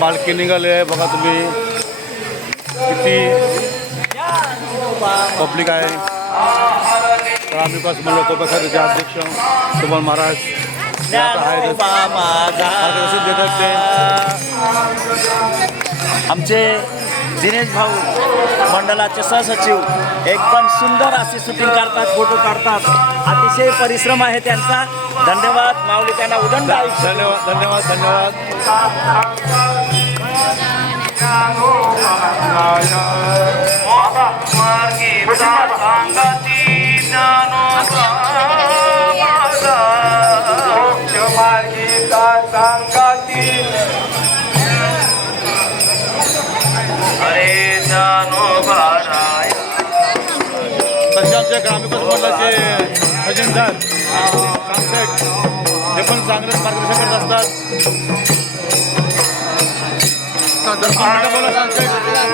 पालखी निघाली आहे बघा तुम्ही किती पब्लिक आहे. ग्रामविकास मंडळ कोपेखारीचे अध्यक्ष सुमन महाराज हे आता आहेत मार्गदर्शन देतात ते. आमचे दिनेश भाऊ मंडळाचे सहसचिव एकदम सुंदर असे शूटिंग करतात, फोटो काढतात. अतिशय परिश्रम आहे त्यांचा. धन्यवाद माऊली, त्यांना उदंड आयुष्य. धन्यवाद धन्यवाद धन्यवाद. तसे आमच्या ग्रामविकास मंडळाचे खजिनदार सांगसेठ हे पण चांगलेच मार्गदर्शन करत असतात.